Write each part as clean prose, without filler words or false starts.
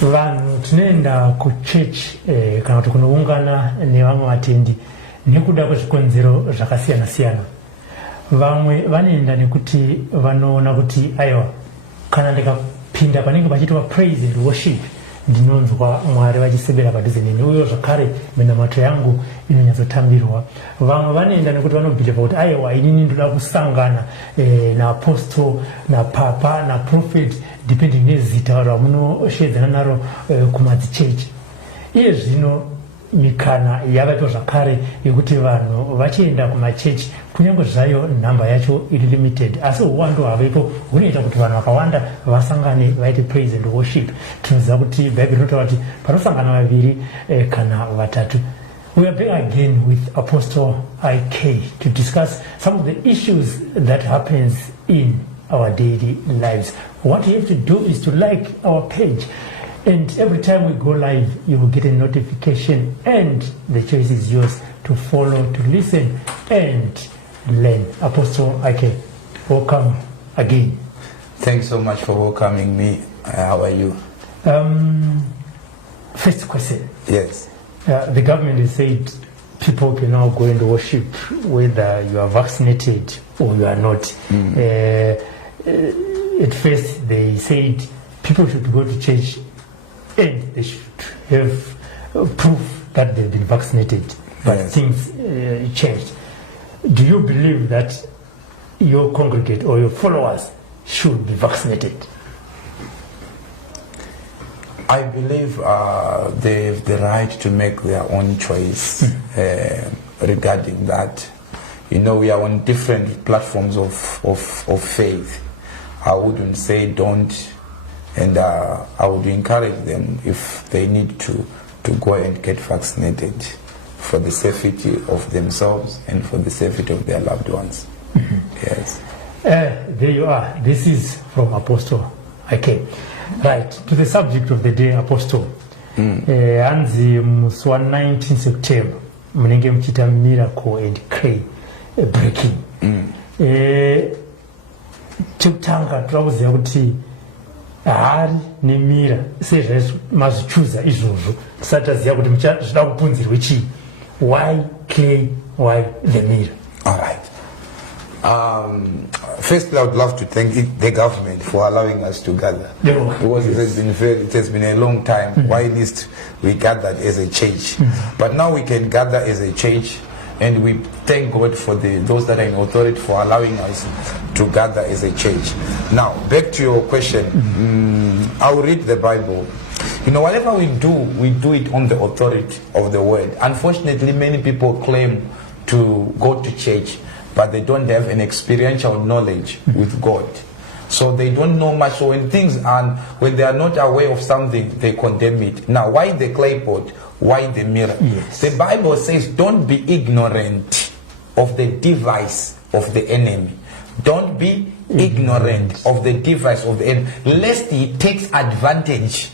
vanhu tinoenda kuchechi kana kuti kunoungana nevamwe vatendi nekuda kwezvikonzero zvakasiyana siyana. Vamwe vanoenda nekuti vanoona kuti aiwa kana ndikapinda panenge pachiitwa praise and worship ndinonzwa Mwari vachisebera padhuze neni uye zvakare minamato yangu inonyatsotambirwa. Vamwe vanoenda nekuti vanobhiliva kuti aiwa inini ndoda kusangana naapostol napapa naprofet depending nezita ramunoshedzana naro kumadzichechi. Iye zvino mikana yavaitwa zvakare yekuti vanhu vachienda kumachechi kunyange zvayo nhamba yacho iri limited, asi uwandu hwavepo hunoita kuti vanhu vakawanda vasangane vaite praise and worship. Tinoziva kuti bhaibheri rinotaura kuti panosangana vaviri kana vatatu. We are back again with Apostle IK to discuss some of the issues that happens in our daily lives. What you have to do is to like our page, and every time we go live you will get a notification, and the choice is yours to follow, to listen and learn. Apostle IK, welcome again. Thanks so much for welcoming me. How are you? First question. Yes. The government has said people can now go and worship whether you are vaccinated or you are not. At first they said people should go to church and they should have proof that they've been vaccinated, but yes, things changed. Do you believe that your congregate or your followers should be vaccinated? I believe they have the right to make their own choice regarding that. You know, we are on different platforms of faith. I wouldn't say don't, and I would encourage them if they need to go and get vaccinated for the safety of themselves and for the safety of their loved ones. Yes. There you are. This is from Apostle IK. Right, to the subject of the day, Apostle. Anzi muswa 19 September munenge mchita miracle and clay breaking. Chutanga twakuziva kuti hari nemira sezvo mazvichuza izvozvo tisataziva kuti muchada kupunzirwe chii. Why clay, why the mirror? All right. Firstly, I would love to thank the government for allowing us to gather, because it has been a long time. Why least we gathered as a church, but now we can gather as a church, and we thank God for those that are in authority for allowing us to gather as a church. Now, back to your question. I'll read the Bible. You know, whatever we do it on the authority of the word. Unfortunately, many people claim to go to church, but they don't have an experiential knowledge with God. So they don't know much. So when they are not aware of something, they condemn it. Now, why the clay pot? Why the mirror? Yes. The Bible says, don't be ignorant of the device of the enemy. Don't be ignorant of the device of the enemy, lest he takes advantage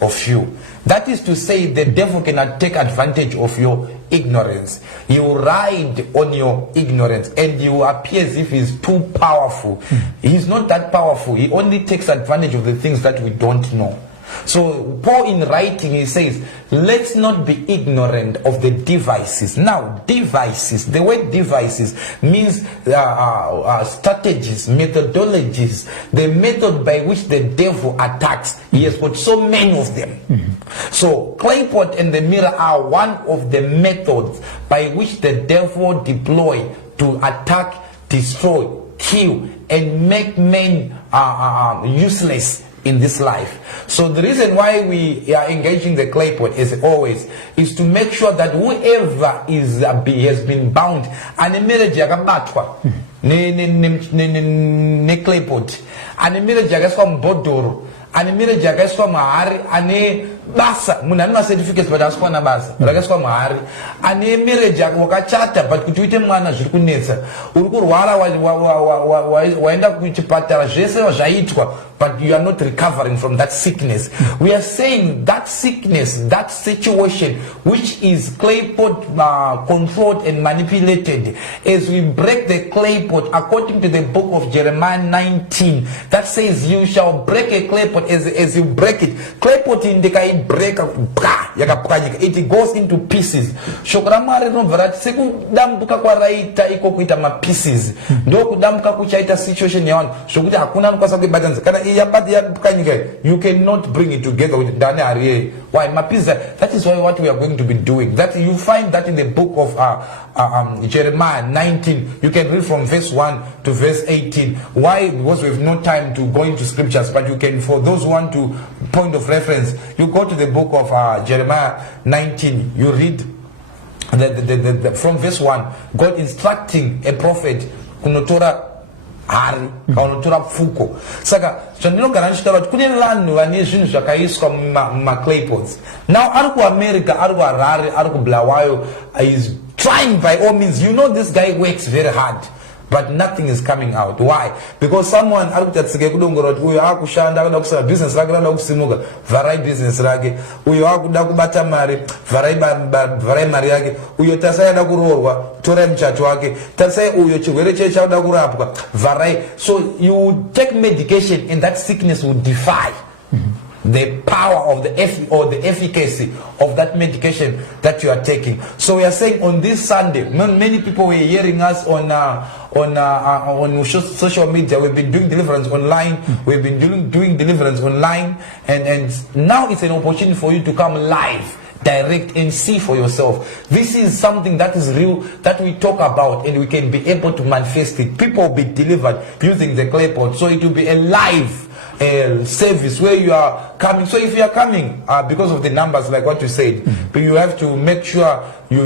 of you. That is to say, the devil cannot take advantage of your ignorance. He will ride on your ignorance, and you appear as if he's too powerful. He's not that powerful. He only takes advantage of the things that we don't know. So Paul, in writing, he says, let's not be ignorant of the devices. Now, devices, the word devices means strategies, methodologies, the method by which the devil attacks. He has got so many of them. So clay pot and the mirror are one of the methods by which the devil deploy to attack, destroy, kill, and make men useless in this life. So the reason why we are engaging the clay pot, as always, is to make sure that whoever has been bound and marriage yakabatwa ne clay pot and marriage yakaswa mbodoro and marriage yakaswa mahari ane basa munhu ane certificates but aswa na basa rakaswa mahari ane marriage wakachata but kuti uite mwana zviri kunetsa uri kurwara waenda kuchipatara zvese zvaitwa but you are not recovering from that sickness. We are saying that sickness, that situation which is clay pot controlled and manipulated, as we break the clay pot according to the book of Jeremiah 19, that says you shall break a clay pot as you break it. Clay pot in the break it goes into pieces. Shokramare no varat sekudambuka kwa raita iko kuita ma pieces. Ndo kudambuka kuchaita situation yawan. Shokuti hakuna mkwasa kuibatanza. Kana you cannot bring it together with Dani Ariye. Why? Mapiza. That is what we are going to be doing. That you find that in the book of Jeremiah 19. You can read from verse 1 to verse 18. Why? Because we have no time to go into scriptures, but you can, for those who want to point of reference, you go to the book of Jeremiah 19. You read from verse 1. God instructing a prophet kunotora hari kaunotora pfuko. Saka chandinogara ndichitaura kuti kune vanhu vane zvinhu zvakaiswa mumaclay pots. Now ari kuAmerica, ari kuHarare, ari kuBulawayo is trying by all means. You know this guy works very hard, but nothing is coming out. Why? Because someone ari kutatsike kudongora kuti uyo akushanda akuda kusara business rake rada kusimuka, varai business rake. Uyo akuda kubata mari, varai mari yake. Uyo tasai ada kuroorwa, torai muchacho wake. Tasai uyo chirwere cheche chauda kurapwa, varai. So you take medication and that sickness will defy the power of the efficacy of that medication that you are taking. So we are saying on this Sunday, many people were hearing us on social media. We've been doing deliverance online. We've been doing deliverance online, and now it's an opportunity for you to come live, direct, and see for yourself. This is something that is real, that we talk about, and we can be able to manifest it. People will be delivered using the clay pot. So it will be a live service where you are coming. So if you are coming because of the numbers, like what you said, but you have to make sure you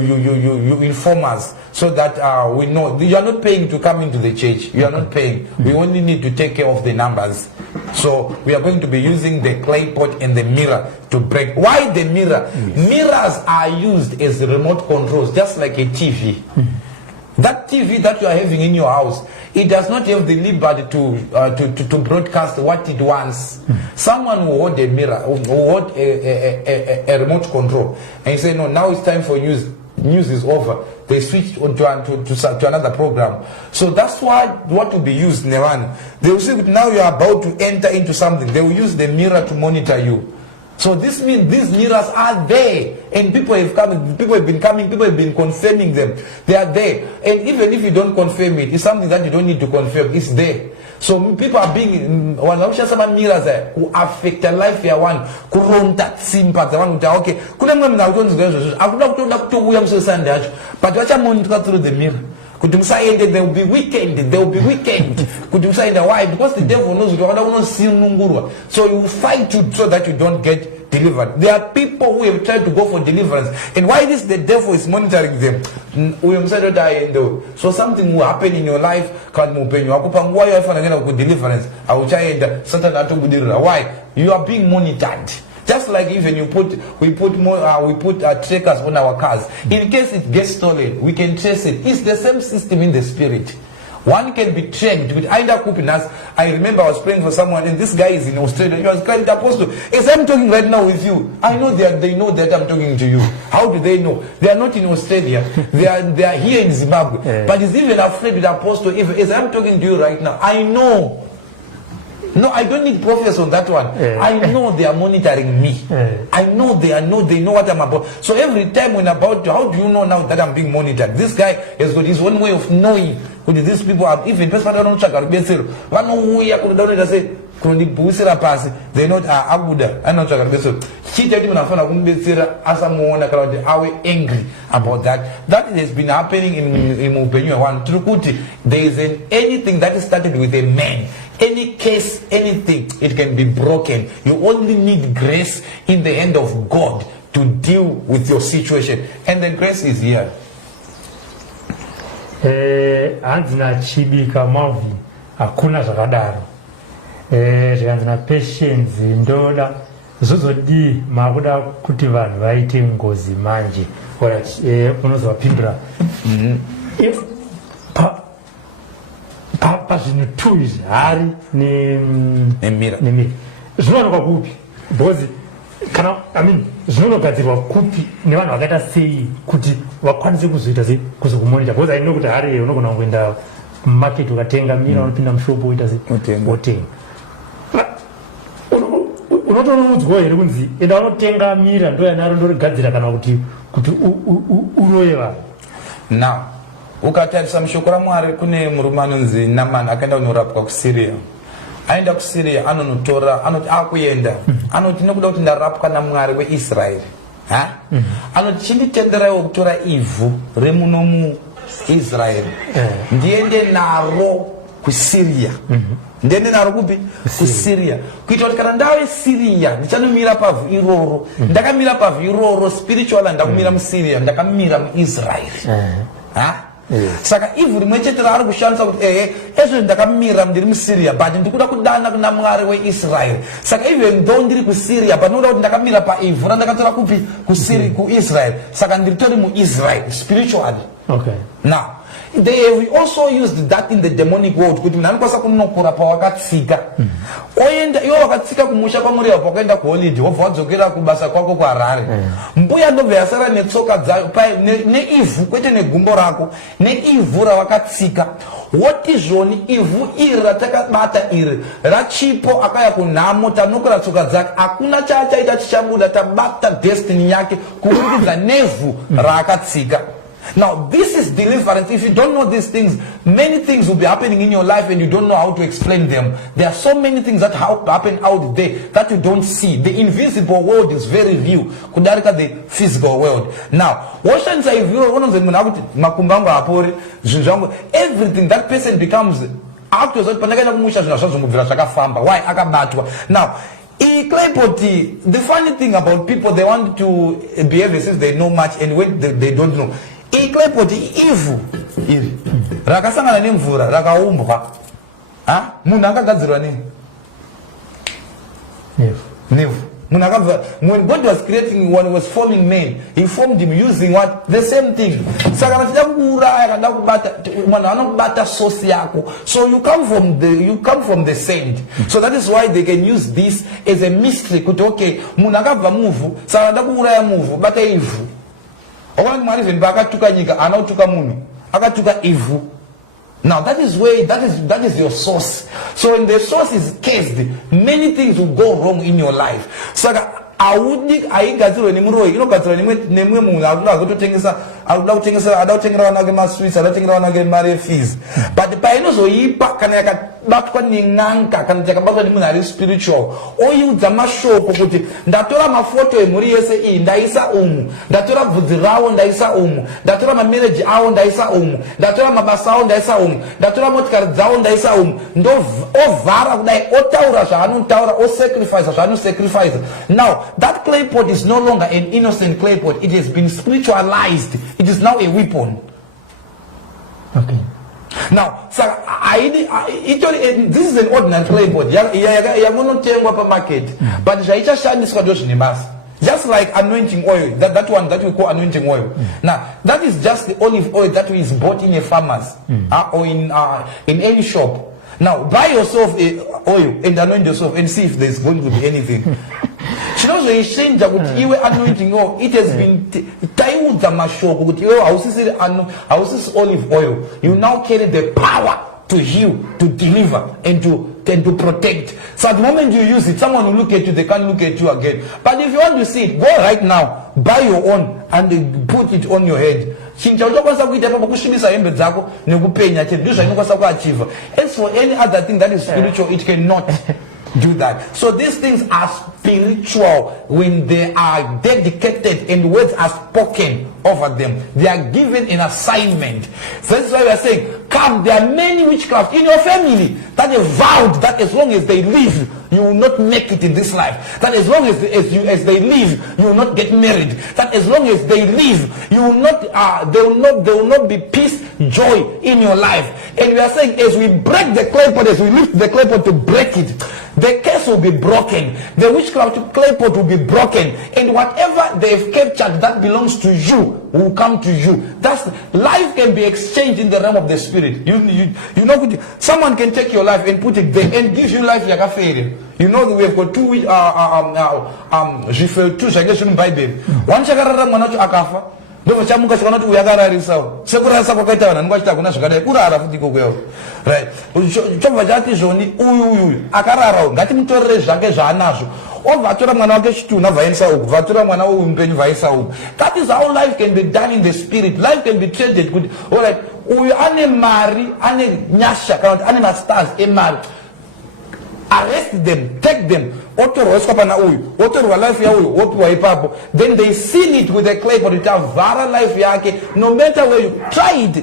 inform us so that we know. You are not paying to come into the church. You are not paying. We only need to take care of the numbers. So we are going to be using the clay pot and the mirror to break. Why the mirror? Mirrors are used as remote controls, just like a TV. That TV that you are having in your house, it does not have the liberty to broadcast what it wants. Someone will hold a mirror, will hold a remote control, and you say, no, now it's time for news. News is over. They switch on to another program. So that's why what will be used in Iran. They will say, now you are about to enter into something. They will use the mirror to monitor you. So this means these mirrors are there, and people have come, people have been coming, people have been confirming them. They are there, and even if you don't confirm it, it's something that you don't need to confirm. It's there. So people are being some mirrors who affect the life ya one. Kuronta simpa the one okay. Kuna mwe na utonzi gwezo. Akuda kutoda uya msosande acho. But wacha monitor through the mirror. Kudumsa ended, they will be weekend. They will be weekend. Kudumsa ended. Why? Because the devil knows you don't see nungurwa. So you fight so that you don't get delivered. There are people who have tried to go for deliverance, and why this the devil is monitoring them. So something will happen in your life. Why you have deliverance? Why? You are being monitored. Just like even we put trackers on our cars. In case it gets stolen, we can trace it. It's the same system in the spirit. One can be tracked with either us. I remember I was praying for someone, and this guy is in Australia. He was crying, Apostle, as I'm talking right now with you, I know they know that I'm talking to you. How do they know? They are not in Australia. They are here in Zimbabwe. But he's even afraid with Apostle. As I'm talking to you right now, I know. No, I don't need prophets on that one. I know they are monitoring me. I know they know what I'm about. So every time when about to, how do you know now that I'm being monitored? This guy has got his own way of knowing who these people are. Even person don't check out. They're not abuda. I don't check out. She tell him angry about that. That has been happening in Mupenyu one. Trukuti, there is anything that is started with a man. Any case, anything, it can be broken. You only need grace in the hand of God to deal with your situation. And the grace is here. Anzina chibika mavi, hakuna zakadaro. Anzina patience, ndola, zozodi makuda kuti vanhu vaite ngozi manje unozovapindura pazvinhu 2 izvi hari nemira zvinowanikwa kupi because kana zvinonogadzirwa kupi nevanhu vakaita sei kuti vakwanise kuzoita sei kuzokumonita because aino kuti hari unogona kuenda mumarket ukatenga mira unopinda mushopu woita sei wotenga unotoudzwa here kunzi enda unotenga mira ndo yanaro ndorigadzira kana kuti uroye vanhu. Now ukatarisa mushoko raMwari kune murume anonzi Naamani akaenda kunorapwa kuSyria. Aenda kuSyria anonotora anoti akuenda anoti nekuda kuti ndarapwa naMwari weIsraeri anoti chinditenderaiwo kutora ivhu remuno muIsraeri ndiende naro kuSyria. Ndiende naro kupi? kuSyria. Kuita kuti kana ndave Syria ndichanomira pavhu iroro. Ndakamira pavhu iroro spiritual ndakumira muSyria ndakamira muIsraeri. Saka ivhu rimwe chete raari kushandisa kuti ezvo ndakamira ndiri muSyria but ndikuda kudana kuna Mwari weIsraeri. Saka even though ndiri kuSyria but noda kuti ndakamira paivhu randakatora kupi? kuIsraeri. Saka ndiritori muIsraeri spiritually. Okay. Now we also used that in the demonic world kuti munhu anokwanisa kunokura pawakatsika oenda iwo wakatsika kumusha kwamuriwa pakaenda kuholiday wobva wadzokera kubasa kwako kuHarare mbuya ndobva yasara netsoka dzayo neivhu kwete negumbo rako neivhu ravakatsika wotizvoni ivhu iri ratakabata iri rachipo akaya kunhamo tanokora tsoka dzake hakuna chaachaita chichabuda tabata destiny yake kubudikidza nevhu raakatsika. Now, this is deliverance. If you don't know these things, many things will be happening in your life and you don't know how to explain them. There are so many things that happen out there that you don't see. The invisible world is very real. Kudarika the physical world. Now, everything that person becomes why? Now, the funny thing about people, they want to behave as if they know much and when they don't know. Iklepoti ivhu iri rakasangana nemvura rakaumbwa munhu akagadzirwa nevhu munhu akabva when God was creating one was forming man he formed him using what the same thing saka kana tida kuuraya kana kubata munhu anokubata source yako so you come from the sand so that is why they can use this as a mystery kuti okay munhu akabva muvhu saka nda kuuraya muvhu bata ivhu. Now that is where that is your source. So when the source is cased, many things will go wrong in your life. So aigadzirwe nemuroi inogadzirwa nemwe munhu akutotengesa adautengera vana vake maswits adautengera vana vake mari yefees but painozoipa kana yakabatwa nen'anga kana yakabatwa nemunhu ari spiritual oiudza mashoko kuti ndatora mafoto emhuri yese iyi ndaisa umu ndatora bvudzi ravo ndaisa umu ndatora mamereji avo ndaisa umu ndatora mabasa avo ndaisa umu ndatora motikari dzavo ndaisa umu ovhara kudai otaura zvaanotaura osacrifice zvaanosacrifice. Now that clay pot is no longer an innocent clay pot. It has been spiritualized. It is now a weapon. Okay. Now, so this is an ordinary clay pot. But just like anointing oil, that one that we call anointing oil. Now, that is just the olive oil that is bought in a farmer's or in any shop. Now, buy yourself a oil and anoint yourself and see if there's going to be anything. She knows when you change that with you anointing oil, it has been tied the mashoko with you houses olive oil. You now carry the power to heal, to deliver, and to protect. So at the moment you use it, someone will look at you, they can't look at you again. But if you want to see it, go right now, buy your own and put it on your head. As for any other thing that is spiritual, it cannot do that. So these things are spiritual when they are dedicated and words are spoken over them. They are given an assignment. So that's why we are saying, come, there are many witchcraft in your family that have vowed that as long as they live, you will not make it in this life. That as long as they live, you will not get married. That as long as they live, you will not there will not be peace, joy in your life. And we are saying, as we break the clay pot, as we lift the clay pot to break it, the curse will be broken. The witchcraft clay pot will be broken. And whatever they've captured that belongs to you will come to you. That's life can be exchanged in the realm of the spirit. You know, someone can take your life and put it there and give you life like a failure. You know, we have got two I guess in Bible. One chakarara mwana akafa. Ndovo chamuka chikana kuti uyakararisa. Sekurasa kwakaita vanhu ngwachita kuna zvakadai kurara futi kokweyo. Right. Chobva chati zvoni uyu akarara ngatimutorere zvake zvaanazvo. Obva atora mwana wake chitunha vaisa uku, vatora mwana weupenyu vaisa uku. That is how life can be done in the spirit. Life can be traded kuti all right, uyu ane mari, ane nyasha kana kuti ane masters emari. Arrest them, take them, then they seal it with a clay pot. No matter where you try it.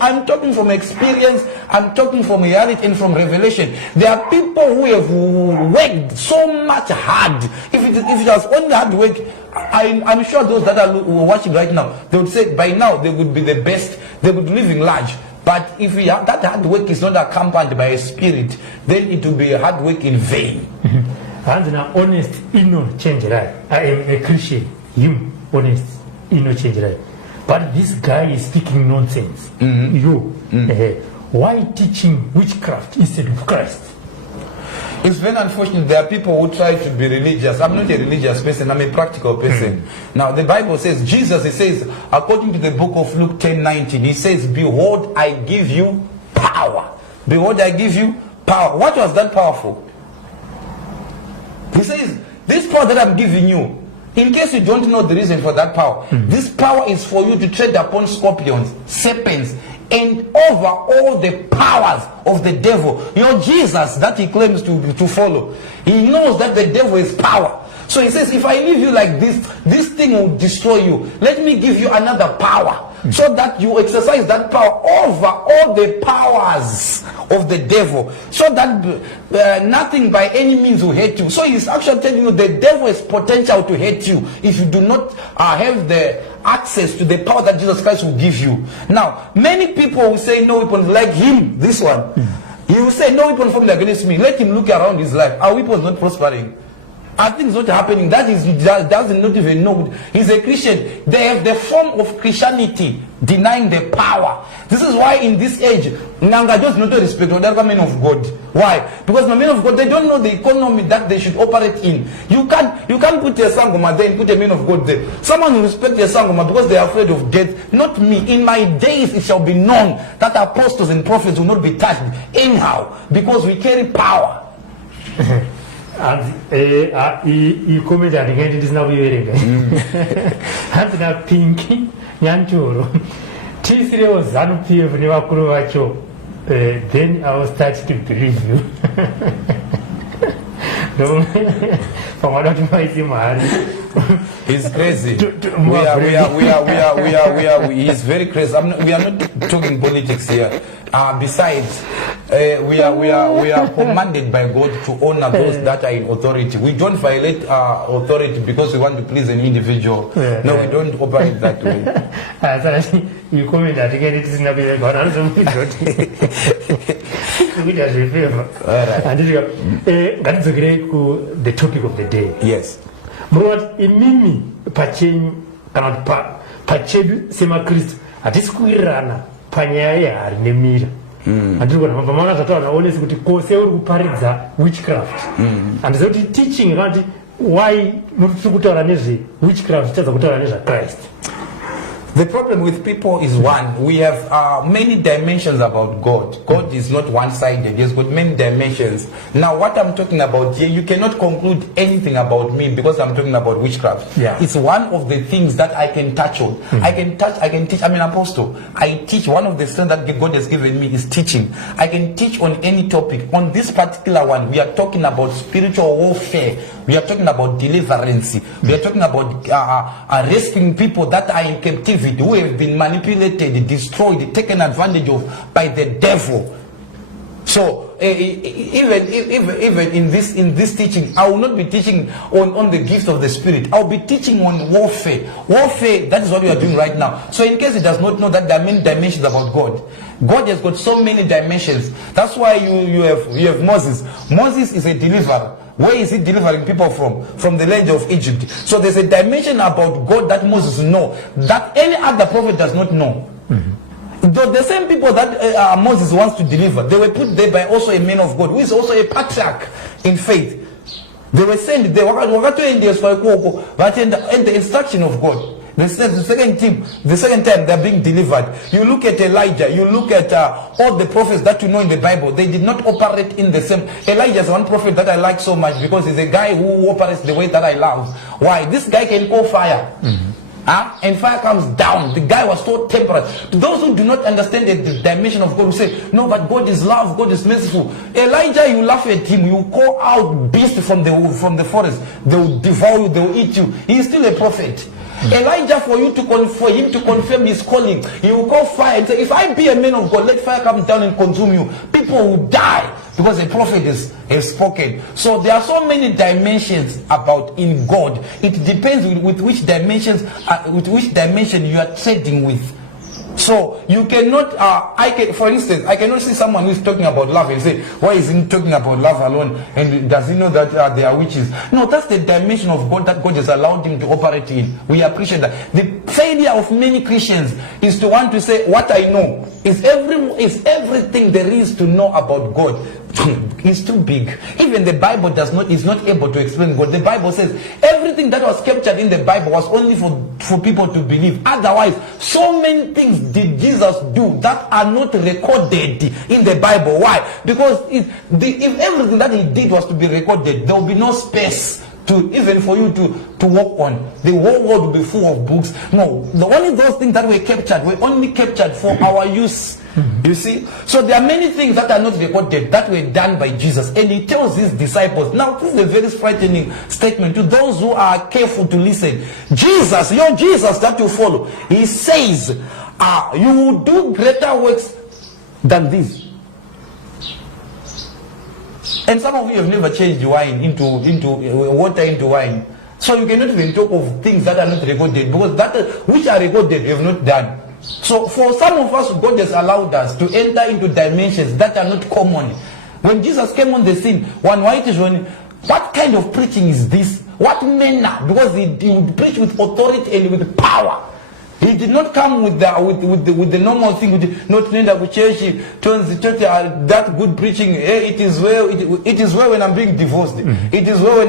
I'm talking from experience, I'm talking from reality and from revelation. There are people who have worked so much hard. If it was only hard work, I'm sure those that are watching right now, they would say by now they would be the best, they would live in large. But if that hard work is not accompanied by a spirit, then it will be a hard work in vain. And now honest, change right. I am a Christian. You honest, change right. But this guy is speaking nonsense. Why teaching witchcraft instead of Christ? It's very unfortunate. There are people who try to be religious. I'm not a religious person, I'm a practical person. Now the Bible says, Jesus, he says, according to the book of Luke 10:19, he says, behold, I give you power. Behold, I give you power. What was that power for? He says, this power that I'm giving you, in case you don't know the reason for that power, this power is for you to tread upon scorpions, serpents, and over all the powers of the devil. Jesus that he claims to follow, he knows that the devil is power. So he says, if I leave you like this thing will destroy you. Let me give you another power, so that you exercise that power over all the powers of the devil, so that nothing by any means will hurt you. So he's actually telling you the devil has potential to hurt you if you do not have the access to the power that Jesus Christ will give you. Now, many people will say no weapon like him, this one. He will say no weapon formed against me. Let him look around his life. Our weapons not prospering. Are things not happening? That doesn't not even know. He's a Christian. They have the form of Christianity denying the power. This is why in this age, Nanga does not respect other men of God. Why? Because the men of God, they don't know the economy that they should operate in. You can't put a sangoma there and put a man of God there. Someone will respect a sangoma because they are afraid of death. Not me. In my days it shall be known that apostles and prophets will not be touched anyhow, because we carry power. I comment again, it is now wearing. And now Pinky, Yanchoro. T3 was Zanupi of Nevakuro. Then I was starting to believe you. From what I he's crazy. He's very crazy. We are not talking politics here. Besides, we are commanded by God to honor those that are in authority. We don't violate authority because we want to please an individual. No, we don't operate that way. You comment that again, it is not going that is a great the topic of the day. Yes. But imimi pachin cannot pachedu sema Christ atiskuirana panyaya nemira. And you want to always go to Koseparidza witchcraft. And so teaching around why witchcraft is Christ. The problem with people is one, we have many dimensions about God. God is not one-sided, he's got many dimensions. Now what I'm talking about here, you cannot conclude anything about me because I'm talking about witchcraft. Yeah. It's one of the things that I can touch on. I can teach, I'm an apostle. I teach, one of the strengths that God has given me is teaching. I can teach on any topic. On this particular one, we are talking about spiritual warfare. We are talking about deliverance. We are talking about rescuing people that are in captivity, who have been manipulated, destroyed, taken advantage of by the devil. So even in this teaching, I will not be teaching on the gift of the Spirit. I'll be teaching on warfare. Warfare, that is what we are doing right now. So in case it does not know that there are many dimensions about God. God has got so many dimensions. That's why you have Moses. Moses is a deliverer. Where is he delivering people from? From the land of Egypt. So there's a dimension about God that Moses knows that any other prophet does not know. The same people that Moses wants to deliver, they were put there by also a man of God who is also a patriarch in faith. They were sent there and the instruction of God. The second time they're being delivered. You look at Elijah, you look at all the prophets that you know in the Bible, they did not operate in the same. Elijah is one prophet that I like so much because he's a guy who operates the way that I love. Why? This guy can call fire. And fire comes down. The guy was so temperate. To those who do not understand the dimension of God, who say, no, but God is love, God is merciful. Elijah, you laugh at him, you call out beasts from the forest. They will devour you, they will eat you. He is still a prophet. Elijah, for him to confirm his calling, he will call fire and say, if I be a man of God, let fire come down and consume you. People will die because the prophet has spoken. So there are so many dimensions about in God. It depends with which dimension you are trading with. So you cannot, for instance, I cannot see someone who is talking about love and say, why is he talking about love alone? And does he know that there are witches? No, that's the dimension of God that God has allowed him to operate in. We appreciate that. The failure of many Christians is to want to say, what I know is everything there is to know about God. It's too big. Even the Bible is not able to explain God. The Bible says everything that was captured in the Bible was only for people to believe. Otherwise, so many things did Jesus do that are not recorded in the Bible. Why? Because if everything that he did was to be recorded, there will be no space even for you to walk on. The whole world will be full of books. No, only those things that were only captured for our use. You see? So there are many things that are not recorded that were done by Jesus. And he tells his disciples. Now this is a very frightening statement to those who are careful to listen. Jesus, your Jesus that you follow, he says, you will do greater works than this. And some of you have never changed wine into water into wine. So you cannot even talk of things that are not recorded, because that which are recorded you have not done. So for some of us, God has allowed us to enter into dimensions that are not common. When Jesus came on the scene, one white is when, what kind of preaching is this? What manner? Because he would preach with authority and with power. He did not come with the normal thing, not that good preaching. It is well when I'm being divorced. It is well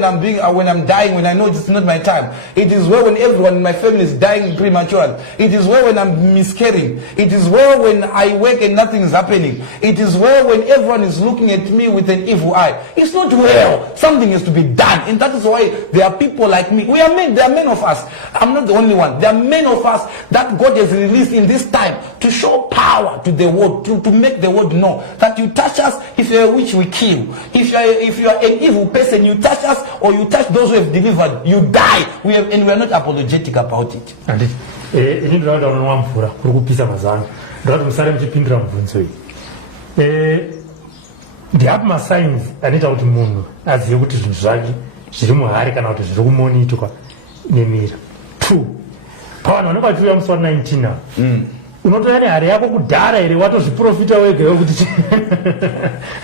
when I'm dying, when I know it's not my time. It is well when everyone in my family is dying prematurely. It is well when I'm miscarrying. It is well when I wake and nothing is happening. It is well when everyone is looking at me with an evil eye. It's not well. Something has to be done, and that is why there are people like me. We are men. There are men of us. I'm not the only one. There are men of us that God has released in this time to show power to the world, to make the world know that you touch us, if you're a witch, we kill. If you are an evil person, you touch us or you touch those who have delivered, you die. And we are not apologetic about it. Ndiyapo masigns anoita kuti munhu azive kuti zvinhu zvake zviri muhari kana kuti zviri kumonitwa nemira. 2. Pavanhu vanenge vachiuya musi wa19 na unotoya nehari yako kudhara here watozviprofita wega kuti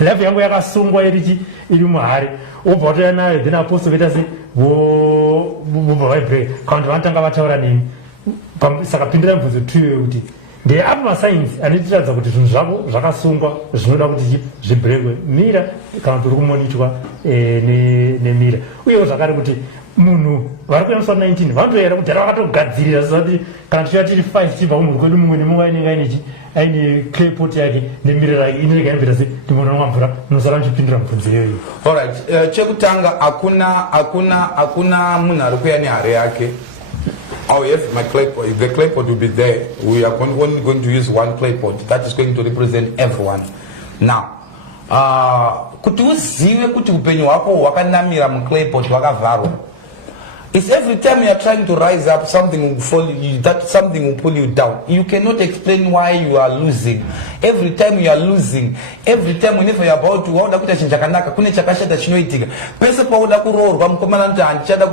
life yangu yakasungwa iri muhari, obva watoya nayo, then apostle veta se vobva vaibreak kana kuti vanotanga vataura nemi. Saka pindira mubvunzo 2 kuti ndeapo masigns anotiratidza kuti zvinhu zvako zvakasungwa zvinoda kuti zvibrekwe, mira kana kuti uri kumonitwa nemira. Uyewo zvakare kuti munhu vari kuenda musi wa19 vanotoera kudhara vakatogadzirira zvisati kana tichiva tiri 5 tichibva kumunhu kwedu mumwe nemumwe ainenge aine claypot yake nemira rake inenge yaimbira se ndimona nomamvura munosara muchipindura mubvunzo iyoyo. Alright, chekutanga hakuna munhu ari kuya nehari yake. Oh yes, my claypot. The claypot will be there. We are only going to use one claypot that is going to represent everyone. Now, kuti uzive kuti upenyu hwako hwakanamira muclaypot hwakavharwa, It's every time you are trying to rise up, something will fall you, that something will pull you down. You cannot explain why you are losing. Every time you are losing, every time whenever you are about to wauda kuita chinchakanaka kune chakashata chinoitika. Pese pauda kuroorwa mukomana nti anchada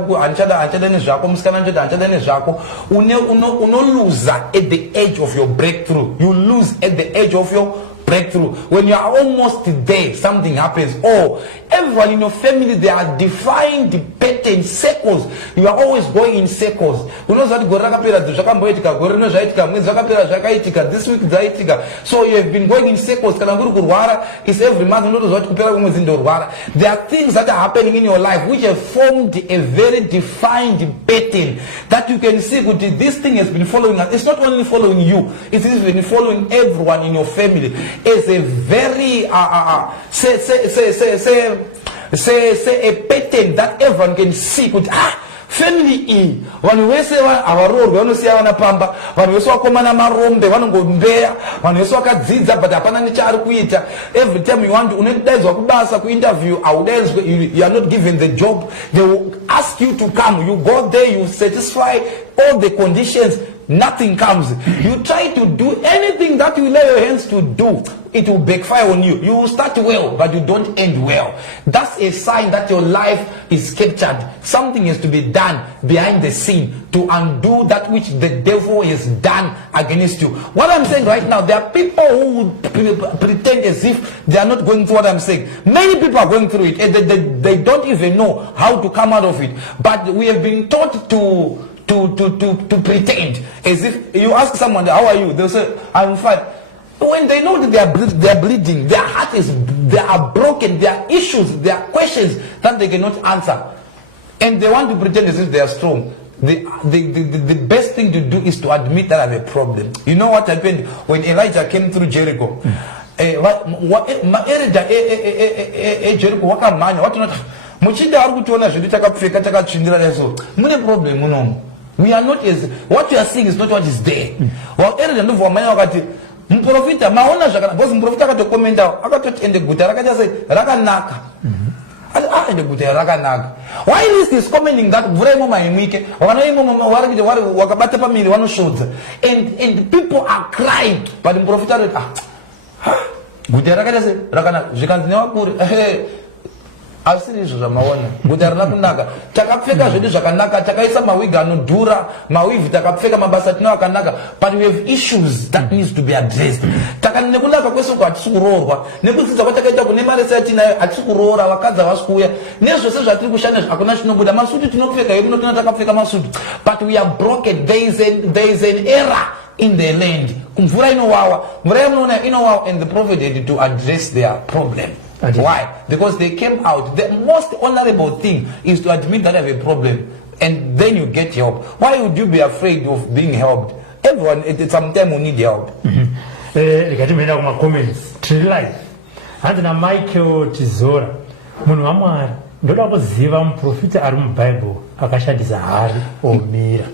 nezvako musikana nti anchada nezvako unoluza at the edge of your breakthrough. You lose at the edge of your breakthrough. When you are almost there, something happens. Oh, everyone in your family, they are defying the pattern, circles. You are always going in circles. This week, so you have been going in circles. It's every month. There are things that are happening in your life which have formed a very defined pattern that you can see. This thing has been following us. It's not only following you, it has been following everyone in your family. Is a very say a pattern that everyone can see. Family E vanhu vese havarorwi vanosiya vana pamba, vanhu vese vakomana marombe vanongombeya, vanhu vese vakadzidza but hapana nechaari kuita. Every time you want to unodaidzwa kubasa kuinterview audaidzwe, you are not given the job, they will ask you to come, you go there, you satisfy all the conditions, nothing comes. You try to do anything that you lay your hands to do, it will backfire on you. You will start well, but you don't end well. That's a sign that your life is captured. Something has to be done behind the scene to undo that which the devil has done against you. What I'm saying right now, there are people who pretend as if they are not going through what I'm saying. Many people are going through it, and they don't even know how to come out of it. But we have been taught to pretend as if you ask someone, how are you? They'll say, I'm fine. When they know that they are bleeding, their heart they are broken, there are issues, there are questions that they cannot answer, and they want to pretend as if they are strong. The best thing to do is to admit that I have a problem. You know what happened when Elijah came through Jericho? We are not as what you are seeing is not what is there. Mprofita maona zvakana bosi mprofita akatokomenta akatoti ende guta rakachase rakanaka. Ende guta rakanaka. Why is this commenting that mvura imo maimike wakanoimo warakiti wakabata pamiri vanoshodza, and people are crying, but mprofita guta rakachase rakanaka zvikanzi nevakuru asiri izvo zvamaona guta rina kunaka, takapfeka zvedu zvakanaka, takaisa mawigi anodhura, mawivhi takapfeka, mabasa tino akanaka, but we have issues that needs to be addressed. Nekunaka kwesoko hatisi kuroorwa, nekudzidza kwatakaita kune mari satinayo hatisi kuroora, vakadzi havasi kuuya, nezvose zvatiri kushanda hakuna chinobuda, masutu tinopfeka ikuno tina takapfeka masutu, but we are broken. There is an error in the land. Mvura inowawa, mvura yamunoona inowawa, and the prophet had to address their problem. Why? Because they came out. The most honorable thing is to admit that I have a problem, and then you get help. Why would you be afraid of being helped? Everyone, sometimes we need help. Rikatimenda kuma comments tiri live. Hanzi na Michael Tizora, munhu waMwari, ndoda kuziva muprofita ari muBhayibheri akashandisa hari omira.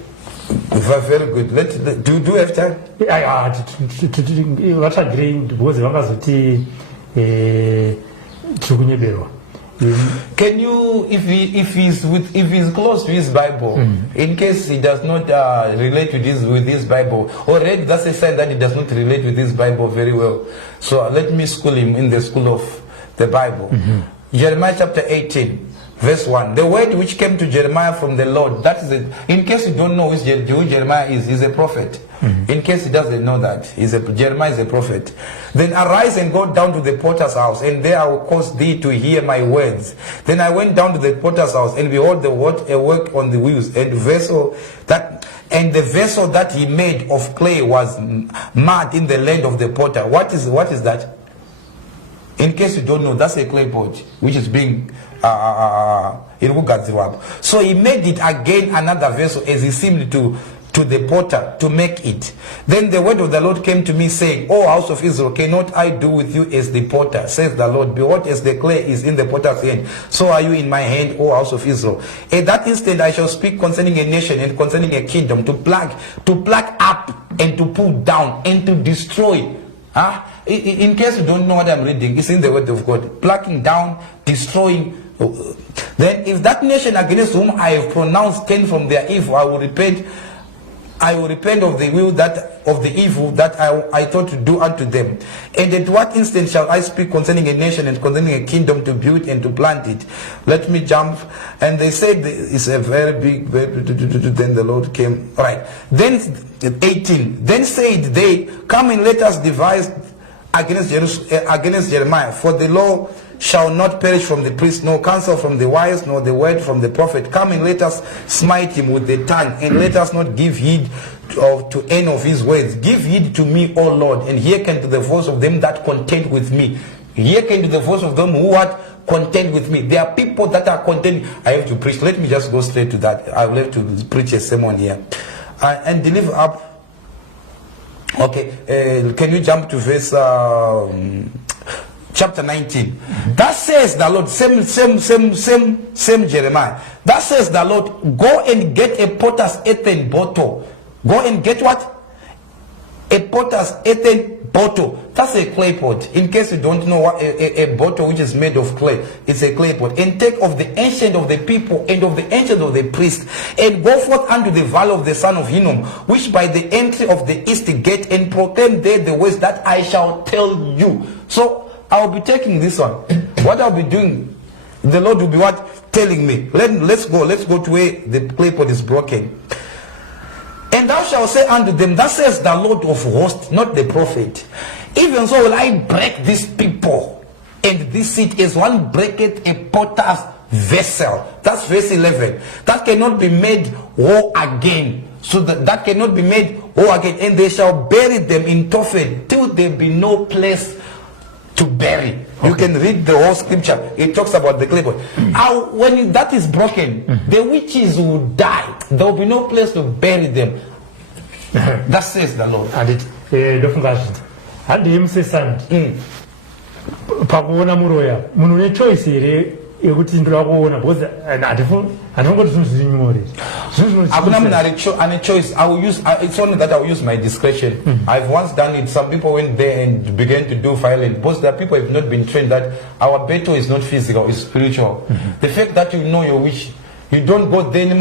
Very good. Do you have time? Vatsvagirei because vangazoti can you, if he's close to his Bible, in case he does not relate with his Bible, already that's a sign that he does not relate with his Bible very well. So let me school him in the school of the Bible. Jeremiah chapter 18. Verse 1. The word which came to Jeremiah from the Lord. That is it. In case you don't know who Jeremiah is, he's a prophet. In case he doesn't know that, Jeremiah is a prophet. Then arise and go down to the potter's house, and there I will cause thee to hear my words. Then I went down to the potter's house, and behold, a work on the wheels, and the vessel that he made of clay was mud in the land of the potter. What is that? In case you don't know, that's a clay pot which is being so he made it again another vessel as he seemed to the potter to make it. Then the word of the Lord came to me, saying, O house of Israel, cannot I do with you as the potter, says the Lord? Behold, as the clay is in the potter's hand, so are you in my hand, O house of Israel. At that instant I shall speak concerning a nation and concerning a kingdom, to pluck up and to pull down and to destroy. In case you don't know what I'm reading, it's in the word of God. Plucking down, destroying. Then if that nation against whom I have pronounced turn from their evil, I will repent of the evil that I thought to do unto them. And at what instant shall I speak concerning a nation and concerning a kingdom to build and to plant it? Let me jump. And they said it's a very big. Then the Lord came. All right. Then 18. Then said they, come and let us devise against Jeremiah, for the law shall not perish from the priest, nor counsel from the wise, nor the word from the prophet. Come and let us smite him with the tongue, and let us not give heed to any of his words. Give heed to me, O Lord, and hearken to the voice of them that contend with me. Hearken to the voice of them who are contend with me. There are people that are contend. I have to preach. Let me just go straight to that. I will have to preach a sermon here and deliver up. Okay, can you jump to verse chapter 19? That says the Lord, same Jeremiah. That says the Lord, go and get a potter's earthen bottle. Go and get what? A potter's earthen bottle. That's a clay pot. In case you don't know what a bottle which is made of clay, it's a clay pot. And take of the ancient of the people and of the ancient of the priest, and go forth unto the valley of the son of Hinnom, which by the entry of the east gate, and proclaim there the words that I shall tell you. So I'll be taking this one. What I'll be doing, the Lord will be what? Telling me. Let's go to where the clay pot is broken. And thou shalt say unto them, thus says the Lord of hosts, not the prophet, even so will I break these people, and this city as one breaketh a potter's vessel. That's verse 11. That cannot be made whole again. So that cannot be made whole again. And they shall bury them in Tophet till there be no place to bury. Okay. You can read the whole scripture. It talks about the clay pot. When that is broken, the witches will die. There will be no place to bury them. That says the Lord. And it and him says Pakuona Muroya. Munhu choice here. Because a choice. I will use. It's only that I will use my discretion. I've once done it. Some people went there and began to do violence. Because there are people who have not been trained that our battle is not physical, it's spiritual. The fact that you know your wish, you don't go there. We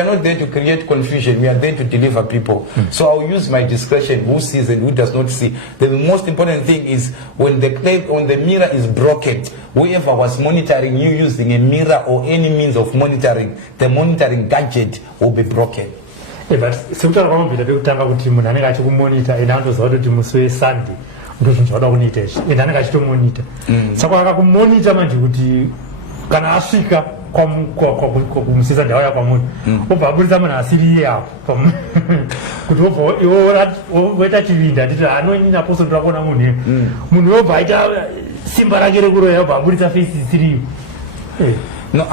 are not there to create confusion. We are there to deliver people. So I will use my discretion. Who sees and who does not see. The most important thing is when the mirror is broken. Whoever was monitoring you using a mirror or any means of monitoring, the monitoring gadget will be broken. But ndozoda kunita izvi ende anenge achitomonita saka akakumonita manje kuti kana asvika kumusisa ndauya kwamunhu obva aburitsa munhu asiri iye apo kuti woita chivinda nditi anonyina poso ndirakuona munhu munhu wobva aita simba rake rekuroya obva aburitsa fesi isiriyo. No,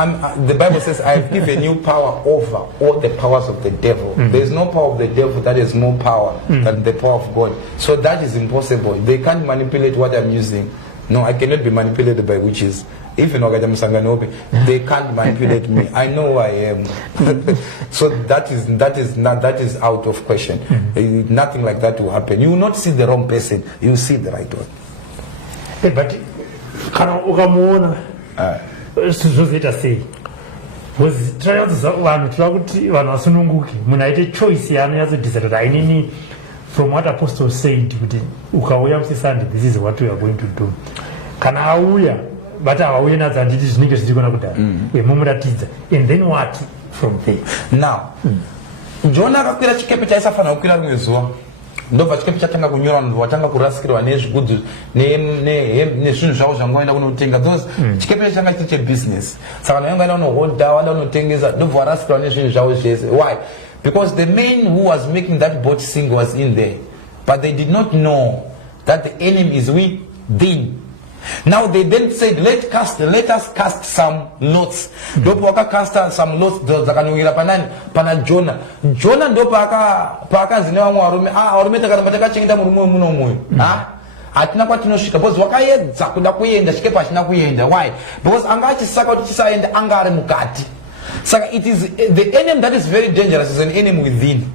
the Bible says, I have given you power over all the powers of the devil. There is no power of the devil that is more power than the power of God. So that is impossible. They can't manipulate what I'm using. No, I cannot be manipulated by witches. Even they can't manipulate me. I know who I am. So that is out of question. Nothing like that will happen. You will not see the wrong person. You will see the right one. But zvozoita sei because vanhu tira kuti vanhu vasununguke munhu aite choice yaanonyatsodhisa kuti ainini from what apostle said kuti ukauya musisande this is what we are going to do. Kana auya but avauye nadza handiti zvinenge zvichigona kudhara mumuratidza and then what from there. Now Jona akakwira chikepe chaisafanira kukwira rimwe zuva ndobva chikepe chatanga kunyura munhu watanga kurasikirwa nezvigudzu nezvinhu zvavo zvangoenda kunotenga those chikepe changa chiri chebusiness saka vanongaenda kunohodha wada kunotengesa ndobva warasikirwa nezvinhu zvavo zvese. Why? Because the man who was making that boat sink was in there, but they did not know that the enemy is within. Now they then said, let us cast some lots. Dopo wakakasta some lots zakanyugira pana Jonah. Jonah dopo akazinewa mwarume warume takachengeta murume muno. Atina kwatinosvika because wakaedza kuda kuenda chikepe achina kuenda. Why? Because anga achisaka kuti chisaenda anga ari mukati. Saka it is the enemy that is very dangerous is an enemy within.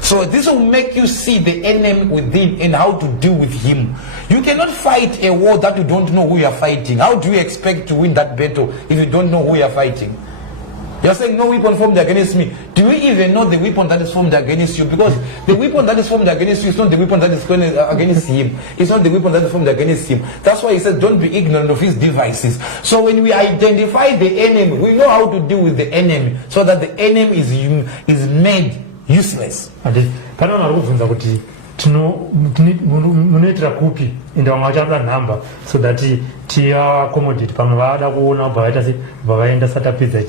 So this will make you see the enemy within and how to deal with him. You cannot fight a war that you don't know who you are fighting. How do you expect to win that battle if you don't know who you are fighting? You are saying no weapon formed against me. Do you even know the weapon that is formed against you? Because the weapon that is formed against you is not the weapon that is formed against him. It's not the weapon that is formed against him. That's why he says don't be ignorant of his devices. So when we identify the enemy, we know how to deal with the enemy so that the enemy is made useless. Munoitira kupi ende vamwe vachada nhamba so that tiaaccommodate pamwe vaada kuona bvaenda satapedza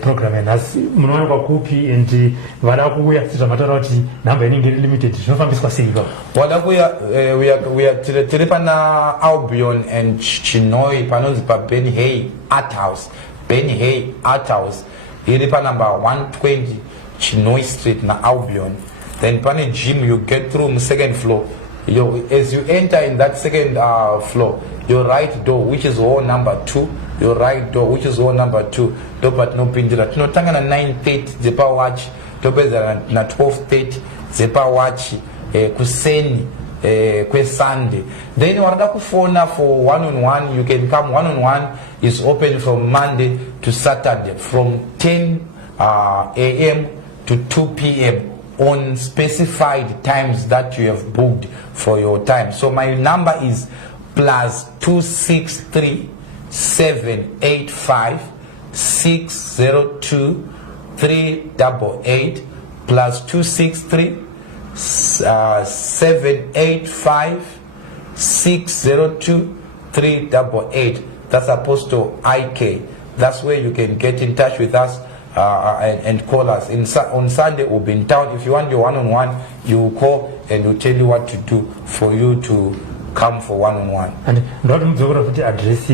program yanhasi munowanikwa kupi and vada kuuya sezvamataura kuti nhamba inenge iri limited zvinofambiswa sei ipapo vada kuuya tiri pana Albion and Chinoi panonzi paBen Hay Art House. Ben Hay Art House iri panumber 120 Chinoi Street na Albion. Then pane gym you get through the second floor. As you enter in that second floor, your right door, which is hall number 2, your right door, which is hall number 2, dopat no pindira. Tinotanga na 9:30 zepa watch, topeza na 12:30 zepa watch kuseni kwe Sunday. Then warada kufona for one-on-one, you can come. One-on-one is open from Monday to Saturday from 10 a.m. to 2 p.m. on specified times that you have booked for your time. So my number is +263 785 602 388 +263 785 602 388. That's Apostle IK. That's where you can get in touch with us and call us. On Sunday we'll be in town. If you want your one-on-one, you call and we'll tell you what to do for you to come for one-on-one. And not to address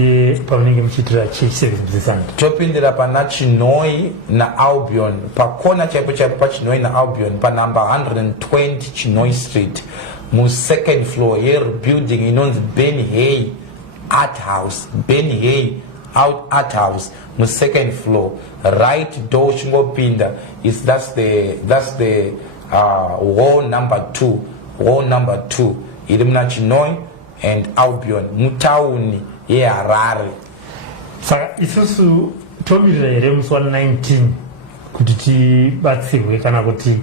topindira pana Chinoi na Albion pakona chaipo pa Chinoi na Albion pa number 120 Chinoi Street mu second floor here building inonzi Ben Hay Art House. Ben Hay Art House mu second floor, right door chingopinda is that's the wall number 2 iri muna Chinoi and Albion mutauni ye Harare. Saka isusu tomirira here musi wa 19 kuti tibatsirwe kana kuti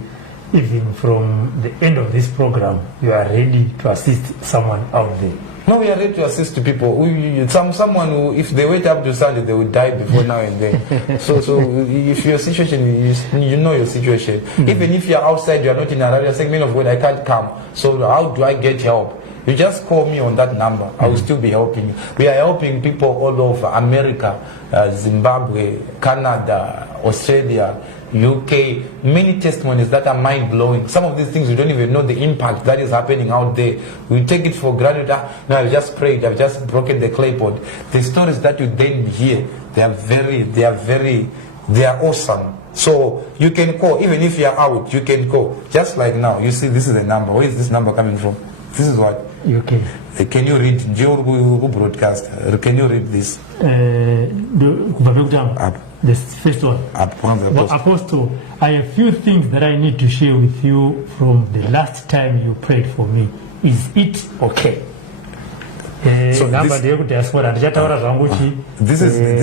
even from the end of this program you are ready to assist someone out there. No, we are ready to assist people. Someone who, if they wait up to Sunday, they will die before now and then. So if your situation, you know your situation. Even if you are outside, you are not in a segment of where I can't come. So how do I get help? You just call me on that number. I will still be helping you. We are helping people all over America, Zimbabwe, Canada, Australia, UK, many testimonies that are mind-blowing. Some of these things we don't even know the impact that is happening out there. We take it for granted. No, I've just prayed, I've just broken the clay pot. The stories that you then hear, they are awesome. So you can call, even if you are out, you can call. Just like now, you see this is a number. Where is this number coming from? This is what? UK. Can you read, who broadcast? Can you read this? The first one. Apostle, I have few things that I need to share with you from the last time you prayed for me. Is it okay? So this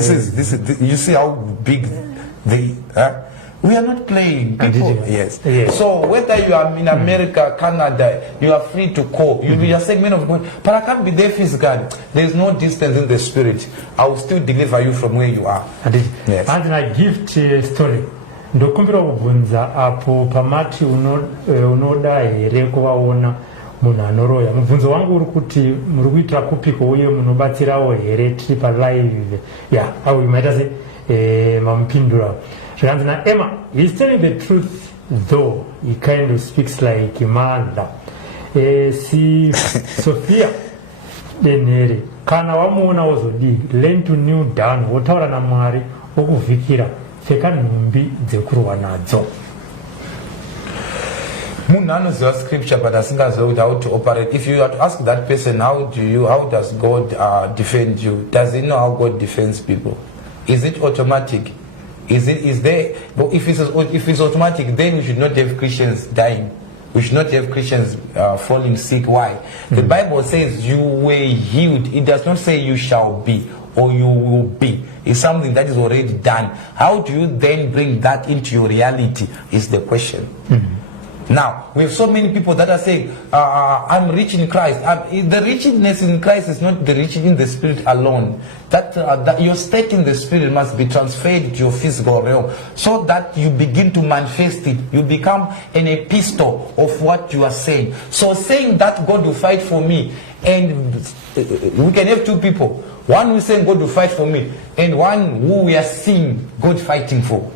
is you see how big they we are not playing people. Yes. So whether you are in America, Canada, you are free to call. You be a segment of God, but I can't be there physically. There is no distance in the spirit. I will still deliver you from where you are. Yes. And I give story. Ndokumbira kubvunza apo pamati unoda here kuvaona munhu anoroya. Mubvunzo wangu uri kuti muri kuitira kupiko uye munobatsirawo here tiri palive. Yeah, how you might say mamupindura. Emma, he's telling the truth, though he kind of speaks like a man. Si Sophia Denere, kana wamuona wozodi, learn to kneel down, wotaura na Mwari, okufikira, feka numbi dzekuruwa nadzo. Munhu anoziva scripture but asingazivi how to operate. If you have to ask that person, how does God defend you? Does he know how God defends people? Is it automatic? Is there? But if it's automatic, then we should not have Christians dying. We should not have Christians falling sick. Why? The Bible says you were healed. It does not say you shall be or you will be. It's something that is already done. How do you then bring that into your reality is the question. Now, we have so many people that are saying, I'm rich in Christ. The richness in Christ is not the rich in the spirit alone. That your state in the spirit must be transferred to your physical realm so that you begin to manifest it. You become an epistle of what you are saying. So saying that God will fight for me, and we can have two people. One who is saying God will fight for me, and one who we are seeing God fighting for.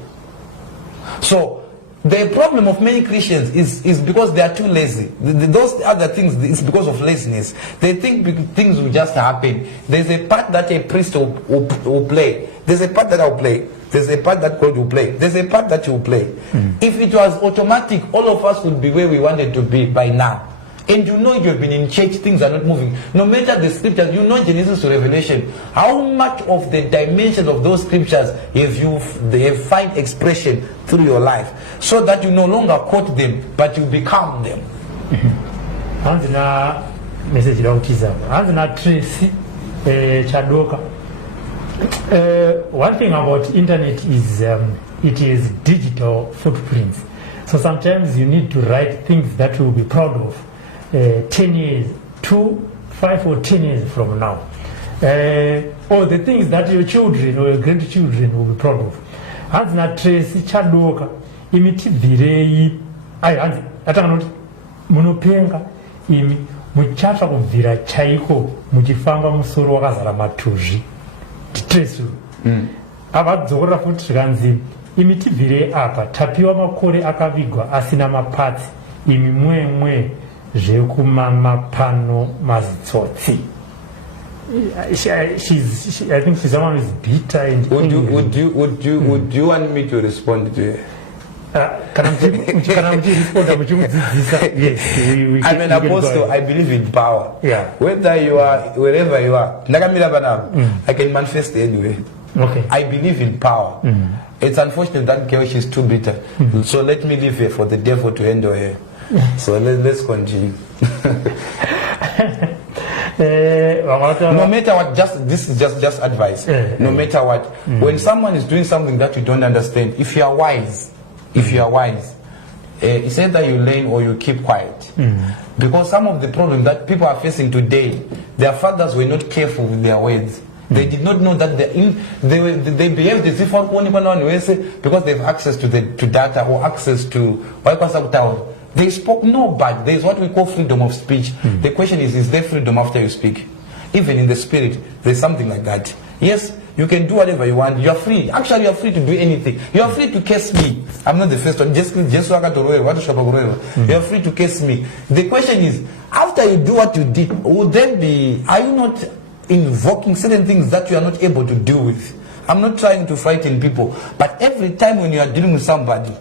So, the problem of many Christians is because they are too lazy. Those other things, it's because of laziness. They think things will just happen. There's a part that a priest will play. There's a part that I'll play. There's a part that God will play. There's a part that you will play. If it was automatic, all of us would be where we wanted to be by now. And you know you have been in church, things are not moving. No matter the scriptures, you know Genesis to Revelation. How much of the dimension of those scriptures have find expression through your life, so that you no longer quote them, but you become them. Message Tracy Chadoka. One thing about internet is it is digital footprints. So sometimes you need to write things that you will be proud of 10 years, 5 or 10 years from now. Or the things that your children or your grandchildren will be proud of. Hanzina Tracy Chadoka imiti virei hanzi atanoti munopenga imi muchatsva kubvira chaiko muchifamba musoro wakazara matuzvi Tracy avadzorora futi zvikanzi imi tibvirei apa tapiwa makore akavigwa asina mapatsi imi mwemwe zvekumama pano mazitsotsi. I think she's someone who's bitter and would you want me to respond to her? Yes, I'm an apostle. I believe in power. Yeah. Whether you are, wherever you are, I can manifest anyway. Okay. I believe in power. It's unfortunate that girl, she's too bitter. So let me leave her for the devil to handle her. So let's continue. No matter what, this is just advice. No matter what, when someone is doing something that you don't understand, if you are wise, it's either you learn or you keep quiet. Because some of the problems that people are facing today, their fathers were not careful with their words. They did not know that they behaved as if because they have access to data or access to they spoke no bad. There is what we call freedom of speech. The question is there freedom after you speak? Even in the spirit, there's something like that. Yes, you can do whatever you want. You are free. Actually, you are free to do anything. You are free to curse me. I'm not the first one. You are free to curse me. The question is, after you do what you did, are you not invoking certain things that you are not able to deal with? I'm not trying to frighten people, but every time when you are dealing with somebody,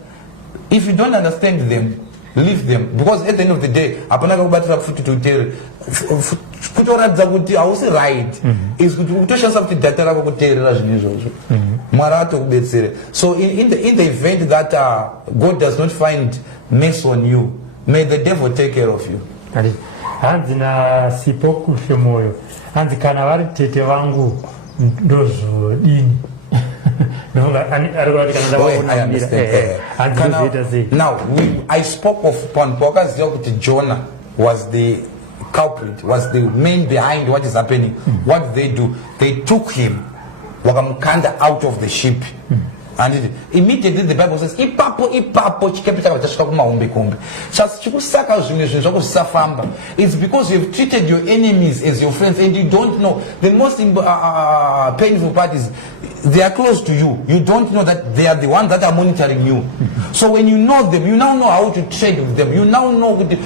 if you don't understand them, leave them, because at the end of the day, so in the event that God does not find mess on you, may the devil take care of you. I understand. Now, I spoke of Ponpokas. Jonah was the culprit, was the man behind what is happening. What they do, they took him, wakamkanda out of the ship. And immediately the Bible says, it's because you've treated your enemies as your friends and you don't know. The most painful part is they are close to you. You don't know that they are the ones that are monitoring you. So when you know them, you now know how to trade with them. You now know they're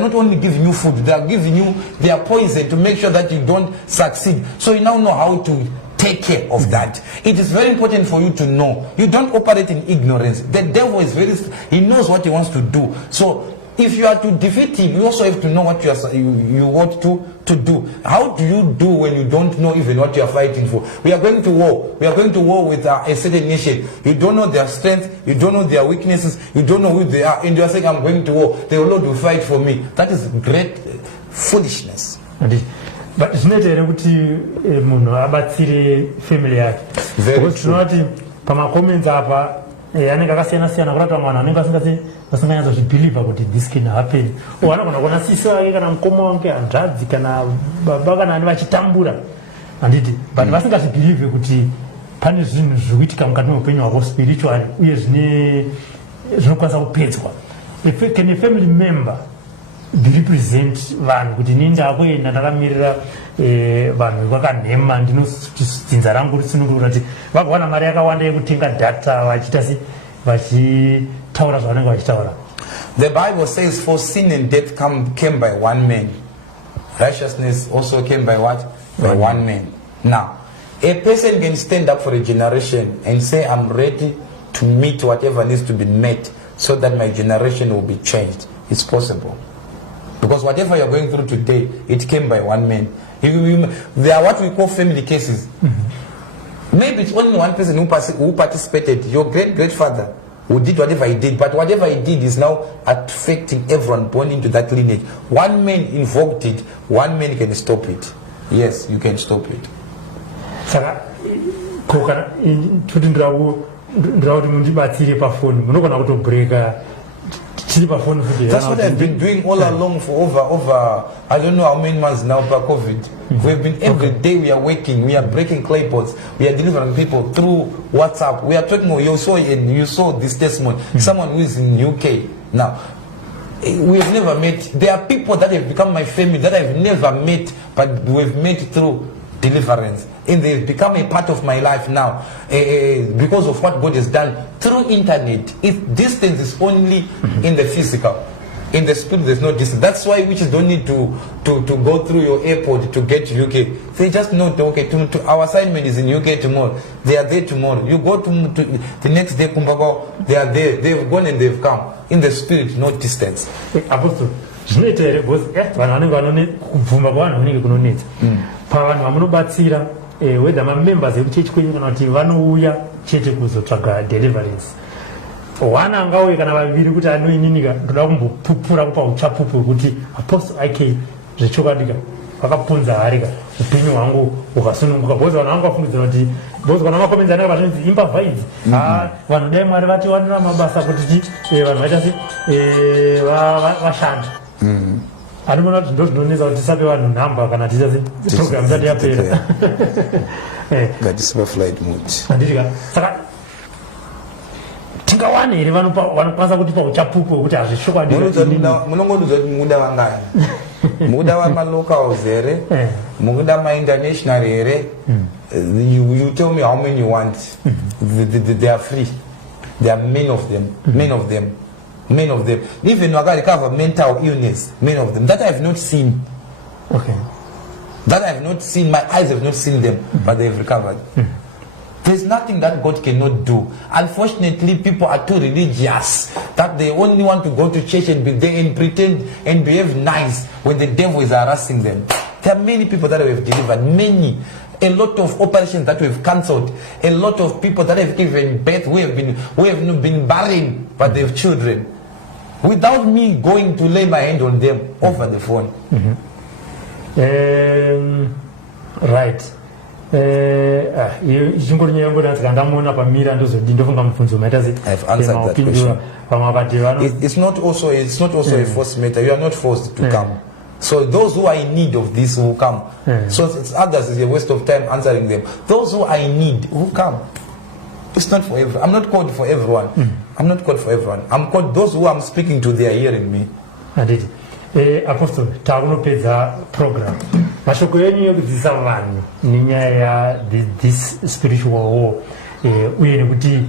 not only giving you food, they are giving you their poison to make sure that you don't succeed. So you now know how to take care of that. It is very important for you to know. You don't operate in ignorance. The devil is he knows what he wants to do. So if you are to defeat him, you also have to know what you want to do. How do you do when you don't know even what you are fighting for? We are going to war. We are going to war with a certain nation. You don't know their strength. You don't know their weaknesses. You don't know who they are. And you are saying, I'm going to war. The Lord will fight for me. That is great foolishness. But it's not a Munhu abatsire family yake. Because tinoti pamacomments apa anenge akasiyana-siyana kurata mwana anenge vasinganyatso kuti this can happen. Vanogona kuona sisi wake kana mukoma wake hanzvadzi kana baba kana ani vachitambura handiti, but vasingazvibhilivhe kuti pane zvinhu zviri kuitika mukati meupenyu hwako spiritually uye zvinokwanisa kupedzwa. Can a family member represent vanhu kuti ini ndakuenda ndakamirira vanhu vakanhema ndinodzinza rangu risunungurira kuti vagowana mari yakawanda yekutenga data vachitaura zvavanenge vachitaura. The Bible says, for sin and death came by one man. Righteousness also came by what? By one man. Now, a person can stand up for a generation and say, I'm ready to meet whatever needs to be met so that my generation will be changed. It's possible. Because whatever you're going through today, it came by one man. There are what we call family cases. Maybe it's only one person who participated, your great-grandfather, who did whatever he did, but whatever he did is now affecting everyone born into that lineage. One man invoked it, one man can stop it. Yes, you can stop it. Saka, that's what I've been doing all along for over I don't know how many months now per COVID. We've been every day we are working, we are breaking clay pots, we are delivering people through WhatsApp. We are talking. You saw this testimony. Someone who is in UK now. We've never met. There are people that have become my family that I've never met, but we've met through deliverance, and they've become a part of my life now because of what God has done through internet. If distance is only in the physical, in the spirit there's no distance. That's why witches don't need to go through your airport to get to UK. They just know okay, our assignment is in UK tomorrow. They are there tomorrow. You go to the next day, Kumbago, they are there. They've gone and they've come. In the spirit, no distance. Apostle, zvinoita because vanhu vanenge kubvuma kwavanhu vanenge kunonetsa pavanhu vamunobatsira whether mamembers ekuchechi kwenyu kana kuti vanouya chete kuzotsvaga deliverance. One angauye kana vaviri kuti anoininika ndoda kumbopupura kupa uchapupu kuti Apostle IK zvechokwadi vakapunza hari upenyu hwangu ukasununguka. Because vanhu vanga vafungidzira kuti because kana makomenzi anenge vachinzi imba vhaidzi vanhu dai Mwari vatiwanira mabasa kuti vanhu vachasi vashanda. Anoona kuti ndozvinonetsa kuti tisape vanhu nhamba kana tichasi program isati yapera. Ngatisipa flight mode. Handiti saka tingawane here vanokwanisa kutipa uchapupu wekuti hazvishokwadi. Munongoudza kuti muda vangani? Muda vamalocals here? Muda ma-international here? You tell me how many you want. They are free. There are many of them. Many of them. Many of them. Even Waga recover mental illness. Many of them. That I have not seen. Okay. That I have not seen. My eyes have not seen them, but they have recovered. There's nothing that God cannot do. Unfortunately, people are too religious that they only want to go to church and be there and pretend and behave nice when the devil is harassing them. There are many people that we have delivered. Many. A lot of operations that we've cancelled. A lot of people that have given birth, we have been barren, but they have children. Without me going to lay my hand on them over the phone. Right. I've answered that question. It's not also a forced matter. You are not forced to come. So those who are in need of this will come. So it's others is a waste of time answering them. Those who are in need will come. It's not for everyone. I'm not called for everyone. I'm not called for everyone. I'm called those who I'm speaking to. They are hearing me. Apostle, taunopedza program. Mashoko yenyu yokudzidzisa vanhu nenyaya this spiritual war uye nekuti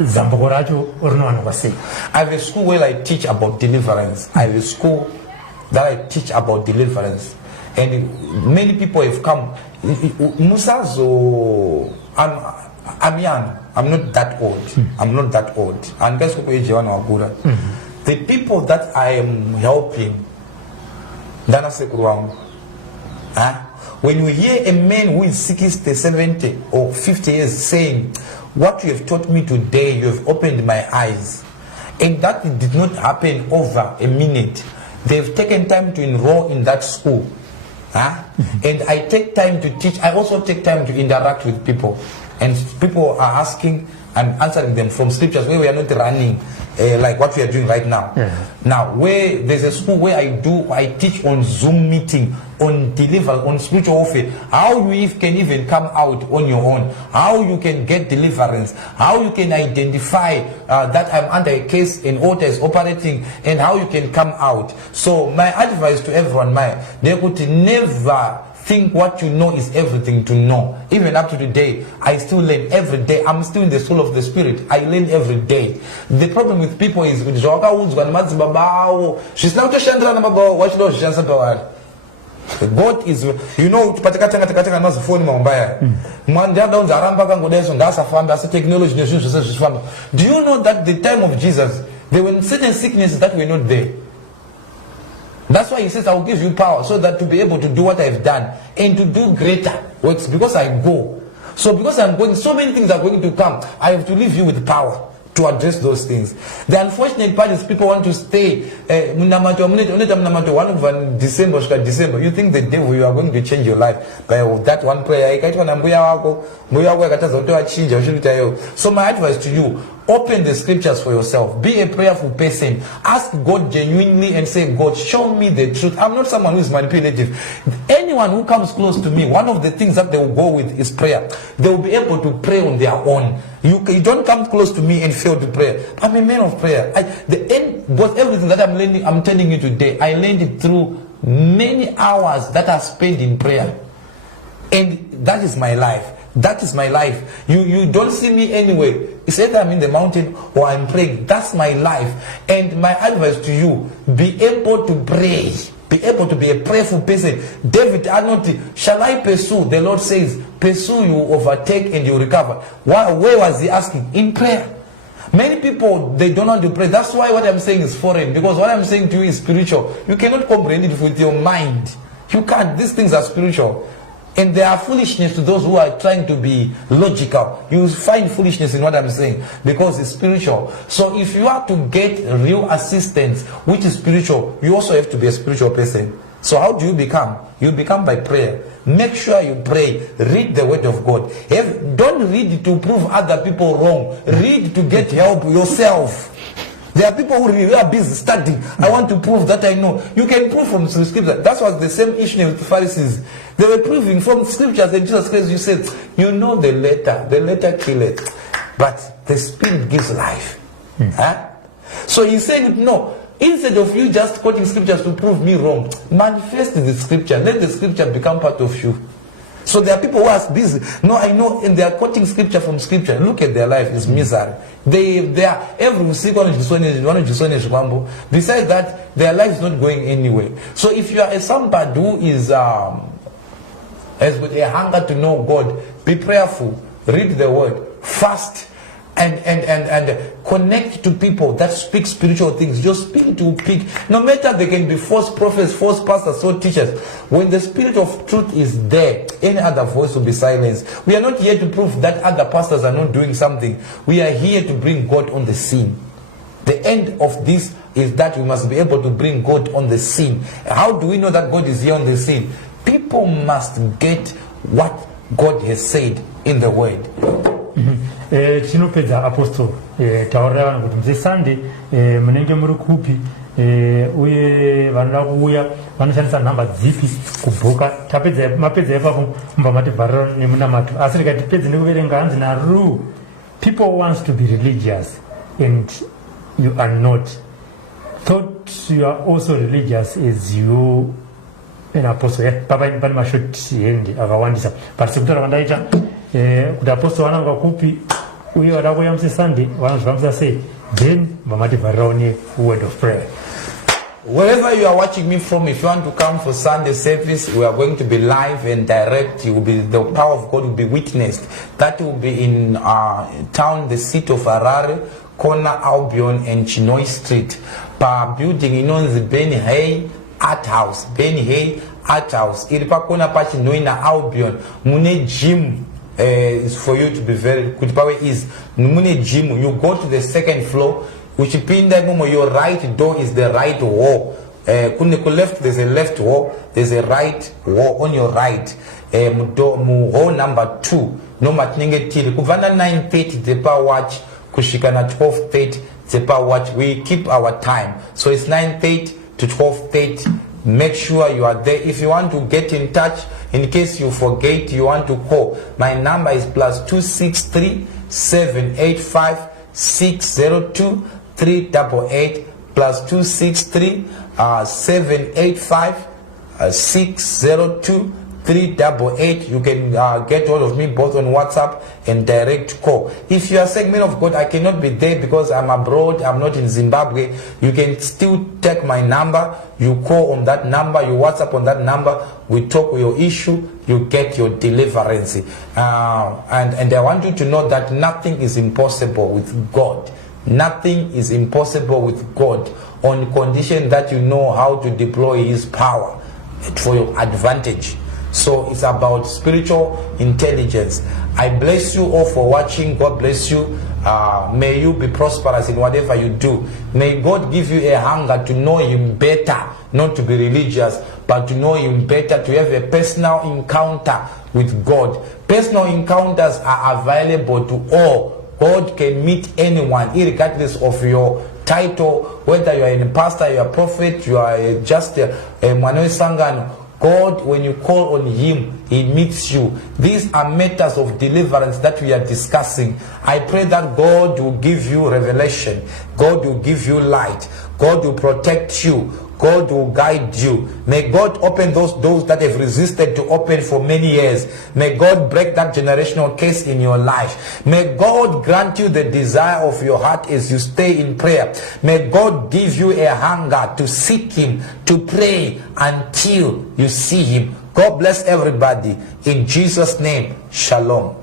zambuko racho rinowanikwa sei. I have a school where I teach about deliverance. I have a school that I teach about deliverance, and many people have come. Musazo, I'm young. I'm not that old. I'm not that old. And guys who the people that I am helping, when you hear a man who is 60, 70 or 50 years saying, what you have taught me today, you have opened my eyes, and that did not happen over a minute. They've taken time to enroll in that school. And I take time to teach. I also take time to interact with people. And people are asking and answering them from scriptures where we are not running like what we are doing right now. Now, where there's a school where I teach on Zoom meeting, on deliverance, on spiritual warfare, how you can even come out on your own, how you can get deliverance, how you can identify that I'm under a case and order is operating, and how you can come out. So my advice to everyone, they could never think what you know is everything to know. Even up to today, I still learn every day. I'm still in the soul of the spirit. I learn every day. The problem with people is with God is, you know, do you know that the time of Jesus, there were certain sicknesses that were not there? That's why he says, I will give you power so that to be able to do what I've done and to do greater works, because I go. So because I'm going, so many things are going to come. I have to leave you with power to address those things. The unfortunate part is people want to stay. December. You think the devil, you are going to change your life by that one prayer. So my advice to you, open the scriptures for yourself. Be a prayerful person. Ask God genuinely and say, God, show me the truth. I'm not someone who is manipulative. Anyone who comes close to me, one of the things that they will go with is prayer. They will be able to pray on their own. You don't come close to me and fail to pray. I'm a man of prayer. But everything that I'm learning, I'm telling you today, I learned it through many hours that I spent in prayer. And that is my life. That is my life. You don't see me anyway. It's either I'm in the mountain or I'm praying. That's my life. And my advice to you, be able to pray. Be able to be a prayerful person. David Arnold, shall I pursue? The Lord says, pursue, you overtake and you recover. Where was he asking? In prayer. Many people, they don't want to pray. That's why what I'm saying is foreign. Because what I'm saying to you is spiritual. You cannot comprehend it with your mind. You can't. These things are spiritual. And there are foolishness to those who are trying to be logical. You find foolishness in what I'm saying because it's spiritual. So if you are to get real assistance, which is spiritual, you also have to be a spiritual person. So how do you become? You become by prayer. Make sure you pray. Read the word of God. Don't read to prove other people wrong. Read to get help yourself. There are people who really are busy studying. I want to prove that I know. You can prove from the scripture. That was the same issue with the Pharisees. They were proving from scriptures, and Jesus Christ, you said, you know the letter killeth, but the spirit gives life. So he's saying, no, instead of you just quoting scriptures to prove me wrong, manifest the scripture. Let the scripture become part of you. So there are people who are busy. No, I know, and they are quoting scripture from scripture. Look at their life, it's misery. They are every single one. Besides that, their life is not going anywhere. So if you are somebody who is has with a hunger to know God, be prayerful, read the word, fast, and connect to people that speak spiritual things. Just speak to people. No matter they can be false prophets, false pastors, false teachers. When the spirit of truth is there, any other voice will be silenced. We are not here to prove that other pastors are not doing something. We are here to bring God on the scene. The end of this is that we must be able to bring God on the scene. How do we know that God is here on the scene? People must get what God has said in the word. Chinopedza apostle taurira vanhu kuti muse Sunday munenge muri kupi uye vanoda kuuya vanoshandisa nhamba dzipi kubhuka. Tapedza mapedza ipapo mubva mativharira nemunamato. Asi rikati pedze nekuverenga hanzi naRu, people wants to be religious and you are not. Thought you are also religious as you an apostle. Papa pani mashoti endi akawandisa. But sekutaura vandaita kuti apostle vananga kupi uye vada kuuya muse Sunday vanozvivamisa sei, then vamativharirawo ne word of prayer. wherever you are watching me from, if you want to come for Sunday service, we are going to be live and direct. You will be, the power of God will be witnessed. That will be in town, the seat of Harare, Kuona, Albion, and Chinoi Street. Pa building inonzi Ben Hay Art House. Ben Hay Art House. Iripa Kuona pa Chinoi na Albion. Mune gym. Is for you to be very good. Power is Mune gym. You go to the second floor. Which pinda your right door is the right wall. Left, there's a left wall, there's a right wall on your right. Hall number 2. No matninge till Kuvana 9:30 the power watch, Kushikana 12:30 the power watch. We keep our time. So it's 9:30 to 12:30. Make sure you are there. If you want to get in touch, in case you forget, you want to call, my number is +263 785 602 388 +263 785 602 388. You can get hold of me both on WhatsApp and direct call. If you are a segment of God, I cannot be there because I'm abroad, I'm not in Zimbabwe. You can still take my number, you call on that number, you WhatsApp on that number, we talk your issue, you get your deliverance. And I want you to know that nothing is impossible with God. Nothing is impossible with God, on condition that you know how to deploy His power for your advantage. So it's about spiritual intelligence. I bless you all for watching. God bless you. May you be prosperous in whatever you do. May God give you a hunger to know Him better, not to be religious, but to know Him better, to have a personal encounter with God. Personal encounters are available to all. God can meet anyone, irregardless of your title, whether you are a pastor, you are a prophet, you are just a Manoy Sangano. God, when you call on Him, He meets you. These are matters of deliverance that we are discussing. I pray that God will give you revelation. God will give you light. God will protect you. God will guide you. May God open those doors that have resisted to open for many years. May God break that generational curse in your life. May God grant you the desire of your heart as you stay in prayer. May God give you a hunger to seek Him, to pray until you see Him. God bless everybody. In Jesus' name, shalom.